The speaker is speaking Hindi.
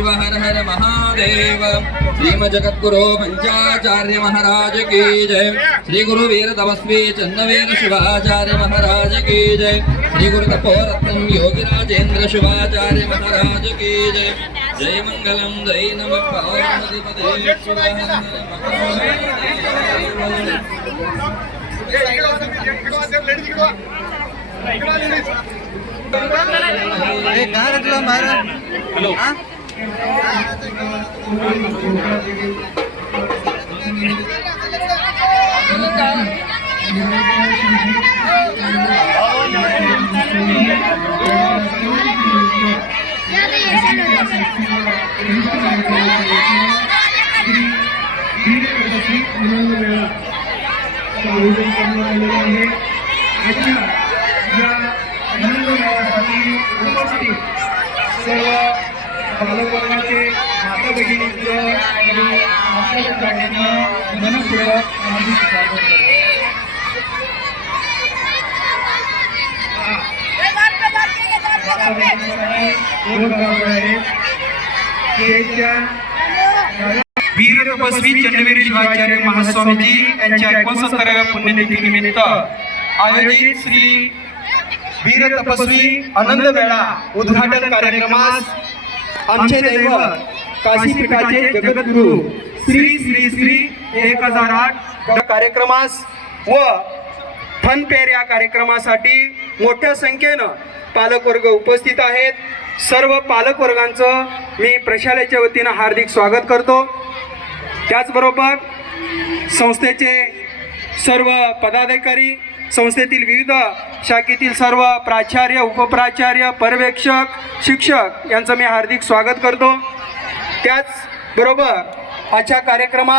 शिव हर हर महादेव। श्रीम जगद्गुरु पंचाचार्य महाराज की जय। श्री गुरु वीर तपस्वी चंदवीर शिवाचार्य महाराज की जय। श्री गुरु तपोरत्नम योगी राजेंद्र शिवाचार्य महाराज की जय। जय मंगलम जय नमः। शिव हर हर महादेव हॅलो। आयोजन करण्यात आलेलं आहे आजच्या या आनंद उपस्थित सर्व वीर तपस्वी चंद्रवीर शिवाचार्य महास्वामीजी यांच्या एकोणसत्तराव्या पुण्यतिथीनिमित्त आयोजित श्री वीर तपस्वी आनंद मेळा उद्घाटन कार्यक्रमास आमचे दैवत काशीपीठाचे जगद्गुरु श्री श्री श्री एक हजार आठ कार्यक्रमास व फनफेअर या कार्यक्रमासाठी मोठ्या संख्येनं पालकवर्ग उपस्थित आहेत. सर्व पालकवर्गांचं मी प्रशालेच्या वतीनं हार्दिक स्वागत करतो. त्याचबरोबर संस्थेचे सर्व पदाधिकारी संस्थेतील विविध शाखेतील सर्व प्राचार्य उपप्राचार्य पर्यवेक्षक शिक्षक यांचं मी हार्दिक स्वागत करतो. त्याचबरोबर आजच्या कार्यक्रमात